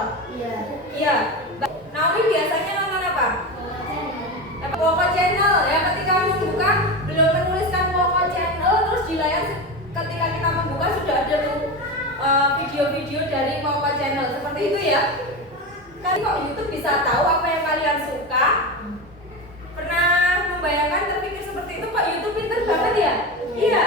nonton? Iya. Iya. Naomi biasanya nonton apa? Poko Channel ya. Ketika membuka belum menuliskan Poko Channel, terus di layar ketika kita membuka sudah ada tuh video-video dari Poko Channel seperti itu ya. Kan kok YouTube bisa tahu apa yang kalian suka? Pernah membayangkan terpikir seperti itu? Kok YouTube pintar banget ya? Iya.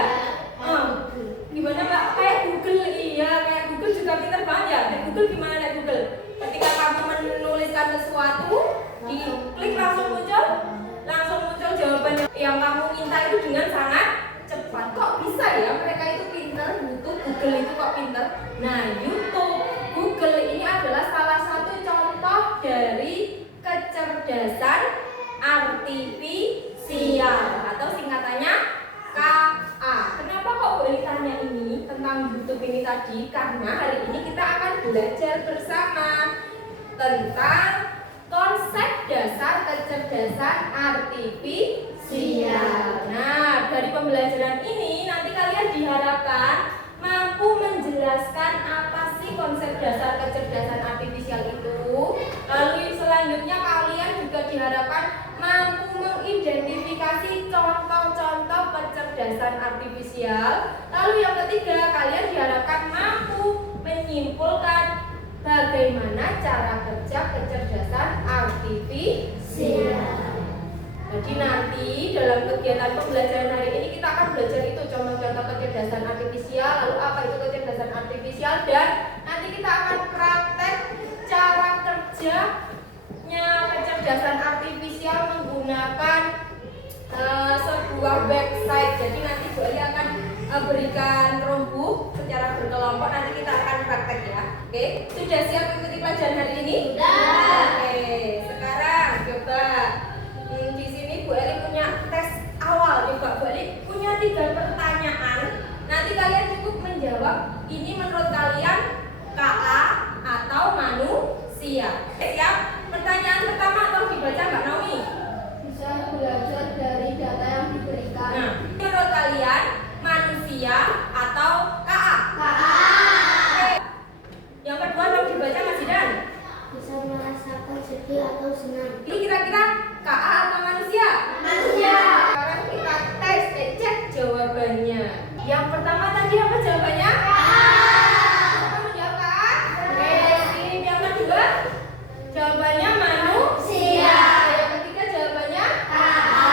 Gimana Mbak? Kayak Google, iya kayak Google juga pintar banget ya. Dan Google gimana ya Google? Ketika kamu menuliskan sesuatu, diklik langsung muncul jawaban yang kamu minta itu dengan sangat cepat. Kok bisa ya mereka itu pintar? YouTube, Google itu kok pintar? Nah, YouTube, Google ini adalah salah satu contoh dari kecerdasan artifisial atau singkatannya KA. Kenapa kok boleh tanya ini tentang YouTube ini tadi? Karena hari ini kita akan belajar bersama tentang konsep dasar kecerdasan artifisial. Nah, dari pembelajaran ini nanti kalian diharapkan mampu menjelaskan apa sih konsep dasar kecerdasan artifisial itu. Lalu selanjutnya kalian juga diharapkan mampu mengidentifikasi contoh-contoh kecerdasan artifisial. Lalu yang ketiga, kalian diharapkan mampu menyimpulkan bagaimana cara kerja kecerdasan artifisial. Jadi nanti dalam kegiatan pembelajaran hari ini kita akan belajar itu contoh-contoh kecerdasan artifisial, lalu apa itu kecerdasan artifisial, dan nanti kita akan praktek cara kerjanya kecerdasan artifisial menggunakan sebuah website. Jadi nanti Bu Ali akan berikan rombuk secara berkelompok, nanti kita akan praktek ya. Oke, sudah siap mengikuti pelajaran hari ini? Sudah. Oke, sekarang coba di sini Bu Ali punya tes awal. Coba Bu Ali punya 3 pertanyaan. Nanti kalian cukup menjawab ini menurut kalian KA atau manusia. Siap? Pertanyaan pertama atau dibaca Mbak Naomi? Bisa belajar dari data yang diberikan. Nah, menurut kalian manusia atau KA? KA. Oke. Yang kedua dong dibaca Mas Zidan. Bisa merasakan sedih atau senang. Ini kira-kira KA atau manusia? Manusia. Sekarang kita tes, cek jawabannya. Yang pertama tadi apa jawabannya? Siapa menjawab KA? Oke, sip. Yang kedua jawabannya manusia. Yang ketiga jawabannya KA.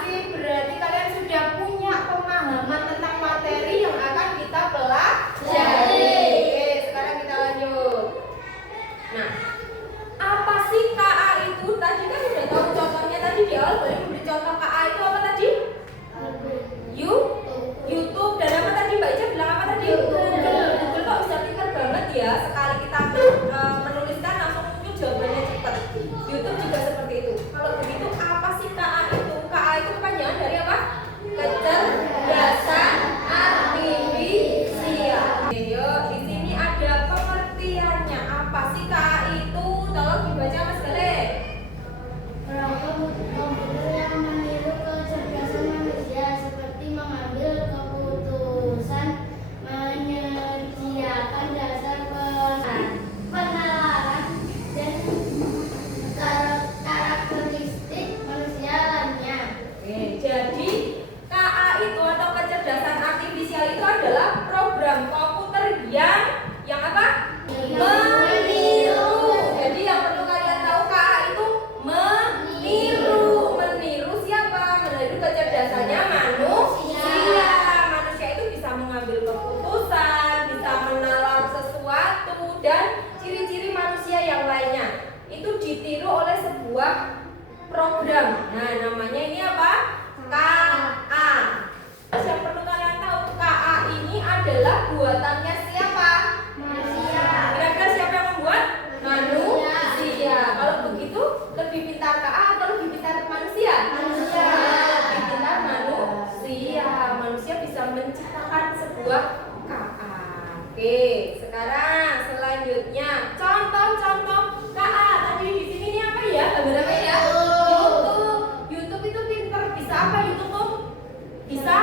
Sip. Berarti kalian sudah punya pemahaman tentang materi yang akan kita pelajari. Oke, sekarang kita lanjut. Nah, apa sih KA itu? Tadi kan udah tahu contohnya tadi di awal. Boleh memberi contoh KA itu apa tadi? YouTube. Dan apa tadi Mbak Ica bilang apa tadi? Google kok bisa pintar banget ya. Sekali kita menuliskan langsung muncul jawabannya cepat. YouTube juga seperti itu. Kalau begitu apa sih KA itu? KA itu kepanjangan dari apa? Kecerdasan artifisial. Yuk, di sini ada pengertiannya. Apa sih KA itu? Tolong dibaca Mas Gale. Perangkat komputer yang meniru kecerdasan manusia seperti mengambil keputusan, menyediakan dasar penalaran dan karakteristik manusia lainnya. Oke, jadi KA itu atau kecerdasan artifisial itu adalah program komputer yang apa? Meniru. Jadi yang perlu kalian tahu KA itu meniru. Meniru siapa? Meniru kecerdasannya manusia. Manusia itu bisa mengambil keputusan, bisa menalar sesuatu, dan ciri-ciri manusia yang lainnya itu ditiru oleh sebuah program. Nah, namanya ini apa? KA. Yang perlu kalian tahu, KA ini adalah buatannya siapa? Manusia. Kira-kira siapa yang membuat? Manusia. Kalau begitu, lebih pintar KA atau lebih pintar manusia? Manusia. Lebih pintar manusia. Manusia bisa menciptakan sebuah KA. Oke, sekarang selanjutnya contoh-contoh KA. Tadi di sini ini apa ya? Gambar apa ya? YouTube. YouTube itu pintar. Bisa apa YouTube tuh? Bisa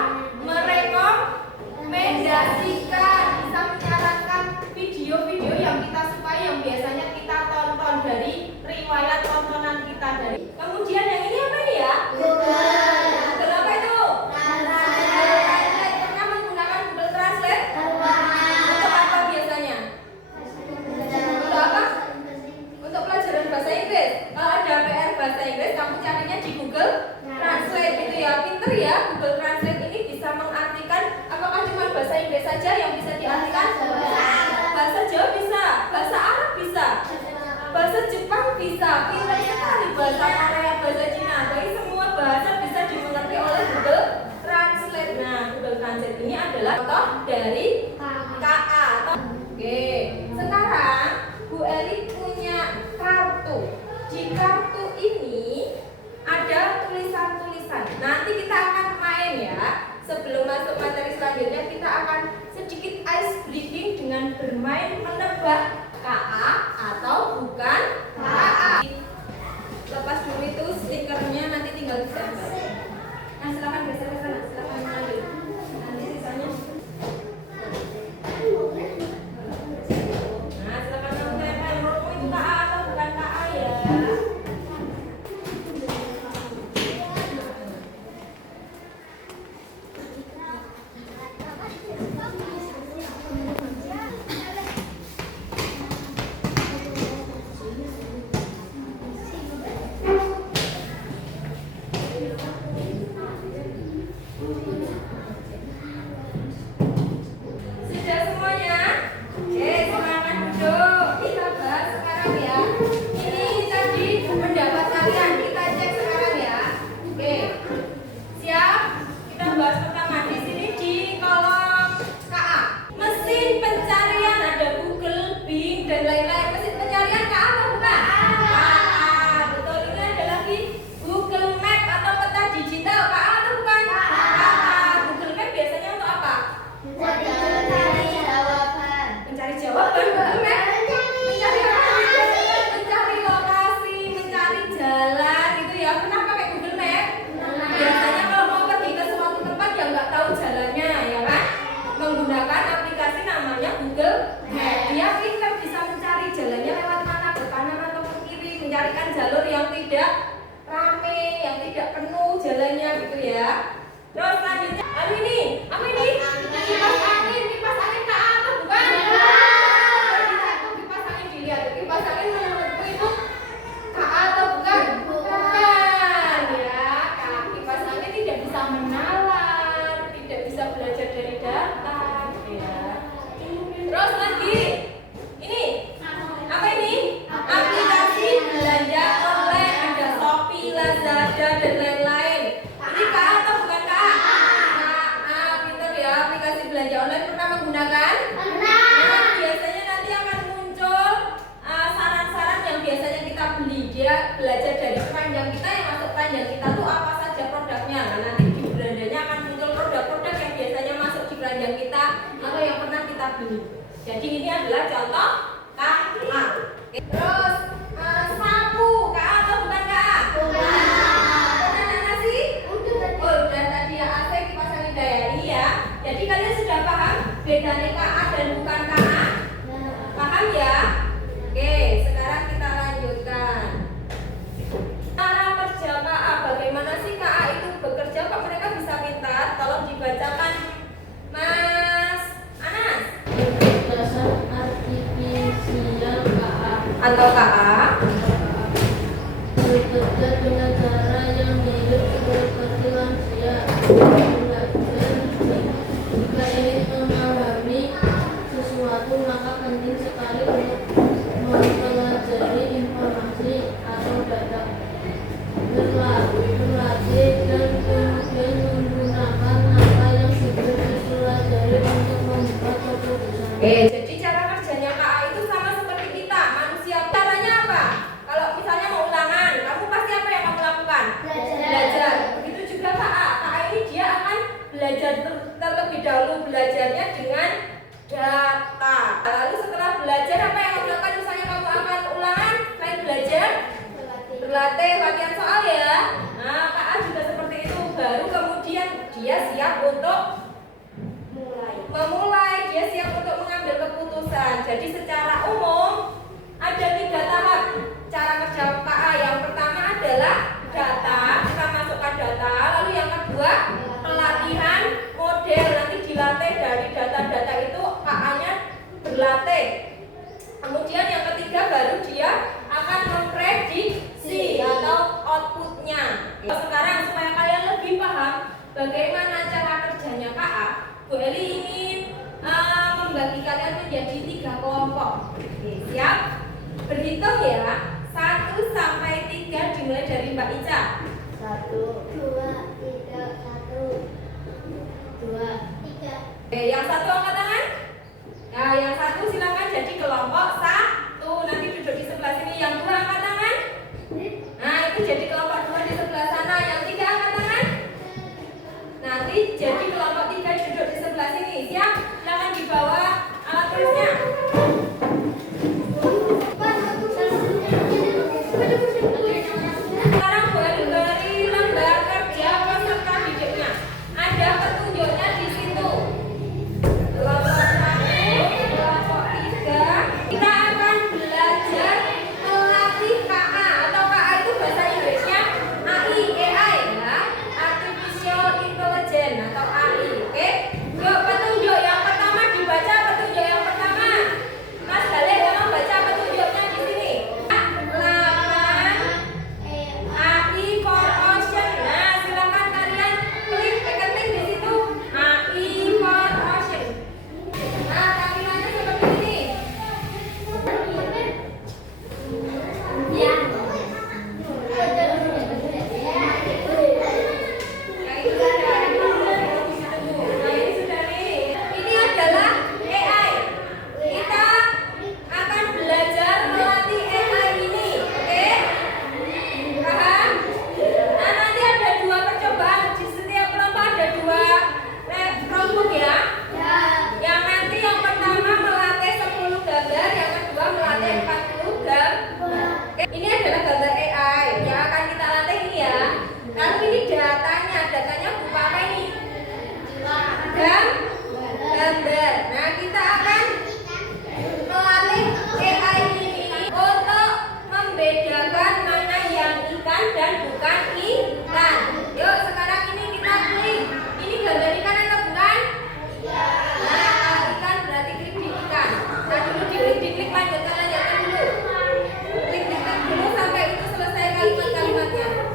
merekomendasikan, bisa menyarankan video-video yang kita sukai, yang biasanya kita bisa, pintar sekali bahasa Korea, bahasa Cina. Jadi semua bahasa bisa dimengerti oleh Google Translate. Nah, Google Translate ini adalah contoh dari KA. Oke, sekarang Bu Eli punya kartu. Di kartu ini ada tulisan-tulisan. Nanti kita akan main ya. Sebelum masuk materi selanjutnya, kita akan sedikit ice breaking dengan bermain menebak KA atau bukan KA. Lepas dulu itu stikernya, nanti tinggal ditempel. Nah, silakan geser ke sana, silakan mengambil. Nanti sisanya. Nah, silakan menempel. Menurutmu itu KA atau bukan KA ya? Sudah semuanya? Oke, silakan duduk. Kita bahas sekarang ya. Ini tadi pendapat kalian, kita cek sekarang ya. Oke. Siap? Kita bahas pertama di sini di kolom KA. Mesin pencarian ada Google, Bing dan lain-lain. Mesin pencarian KA atau bukan? KA. Betul. Ini ada lagi Google Map atau peta digital KA atau bukan? KA. Google Map biasanya untuk apa? Mencari jawaban. Google Map mencari apa? Mencari lokasi, mencari jalan gitu ya. Pernah pakai Google Map? Biasanya kalau mau pergi ke suatu tempat yang nggak tahu jalannya, ya kan? Menggunakan aplikasi namanya Google Map. Dia pintar bisa mencari jalannya lewat mana, ke kanan atau ke kiri, mencarikan jalur yang tidak rame, yang tidak penuh jalannya gitu ya. Terus selanjutnya, apa ini? Kipas angin KA atau bukan? Kipas angin dilihat. Kipas angin menurutku itu KA atau bukan? Bukan ya. Kipas angin tidak bisa menalar, tidak bisa belajar dari data, ya. Terus lagi, ini apa ini? Aplikasi belanja online, ada Shopee, Lazada dan lain-lain. Ini KA atau bukan KA? KA, pintar ya. Aplikasi belanja online pernah menggunakan? Nah, biasanya nanti akan muncul saran-saran yang biasanya kita beli. Dia belajar dari keranjang kita, yang masuk keranjang kita tuh apa saja produknya. Nah, nanti di beranjanya akan muncul produk-produk yang biasanya masuk di keranjang kita atau yang pernah kita beli. Jadi ini adalah contoh KA. Terus sapu KA atau bukan KA? Bukan nasi? Oh, udah tadi ya, AC, kipas angin daya. Iya. Jadi kalian sudah paham bedanya KA dan bukan KA? Paham ya? Oke, sekarang kita lanjutkan. Cara kerja KA, bagaimana sih KA itu bekerja? Kok mereka bisa pintar? Tolong dibacakan, Mas Anas. Berdasar artifisial KA Atau KA? bekerja dengan cara yang mirip seperti manusia. Belajar, jika ingin memahami sesuatu maka penting sekali untuk mempelajari informasi atau data, berlatih dan kemudian menggunakan apa yang sudah dipelajari untuk membuat keputusan. Jadi cara kerjanya KA itu sama seperti kita, manusia. Caranya apa? Kalau misalnya mau ulangan, kamu pasti apa yang kamu lakukan? Belajar. Begitu juga KA. KA ini dia akan belajar terlebih dahulu, belajarnya dengan data. Lalu setelah belajar apa yang kamu lakukan? Misalnya kamu akan ulangan, selain belajar, berlatih, latihan soal ya. Nah, KA juga seperti itu. Baru kemudian dia siap untuk memulai, dia siap untuk mengambil keputusan. Jadi secara umum ada 3 tahap cara kerja KA. Yang pertama adalah data, kita masukkan data. Lalu yang kedua pelatihan model, nanti dilatih dari data-data itu, KA-nya berlatih. Kemudian yang ketiga baru dia akan memprediksi atau outputnya. Sekarang supaya kalian lebih paham bagaimana cara kerjanya KA, Bu Eli ingin membagi kalian menjadi 3 kelompok. Oke, siap? Berhitung ya. 1, 1 sampai 3 dimulai dari Mbak Ica. 1, 2, 3, 1, 2, 3. Oke, yang satu angkat tangan. Nah, yang satu silakan jadi kelompok 1. Nanti duduk di sebelah sini. Yang 2 angkat tangan. Nah, itu jadi kelompok 2 di sebelah sana. Yang 3 angkat tangan. Nanti jadi kelompok 3 duduk di sebelah sini. Siap? Silakan dibawa alat tulisnya. Sekarang beri lembar kerja peserta didiknya. Ada petunjuknya di situ. Kelompok 1, kelompok 3. Kita akan belajar melatih KA atau KA itu bahasa Inggrisnya AI, AI ya, Artificial Intelligence atau AI. Oke? Yuk petunjuk yang pertama dibaca, petunjuk yang pertama. Mas Galih tolong baca petunjuknya di sini. Laman AI for Ocean. Nah, silakan kalian klik ketik di situ AI for Ocean. Nah, tampilannya seperti ini. Ya. Nah, itu sudah. Nah, ini sudah nih. Ini adalah AI. Kita akan belajar melatih AI ini, oke? Paham? Nah, nanti ada 2 percobaan. Di setiap kelompok ada 2 kelompok ya. Yang nanti yang pertama melatih 10 gambar, yang kedua melatih 40 gambar. Oke, ini adalah gambar AI yang akan kita latih ini ya. Lalu ini datanya berupa apa ini? Gambar. Nah, kita akan melatih AI ini untuk membedakan mana yang ikan dan bukan ikan. Yuk, sekarang ini kita klik. Ini gambar ikan atau bukan? Nah, kalau ikan berarti klik di ikan. Nah, dulu diklik, lanjutkan dulu. Klik dulu sampai itu selesai kalimat-kalimatnya.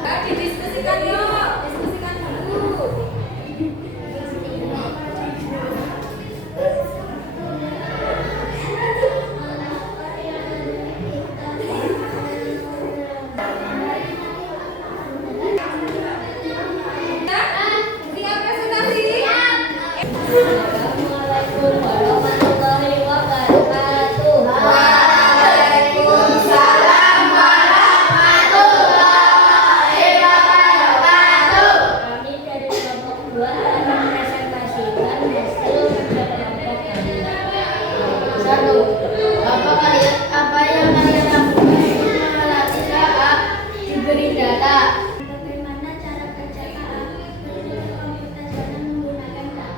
Nah, didiskusikan yuk, diskusikan dulu. Siap presentasi? Assalamualaikum warahmatullahi wabarakatuh. Waalaikumsalam warahmatullahi wabarakatuh. Kami dari kelompok 2 akan mempresentasikan hasil kerja kelompok kami. 1. Apa yang kalian lakukan untuk melatih KA diberi data? Bagaimana cara kerja KA? Bertujuan komputer dan menggunakan KA.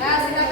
Ya, silakan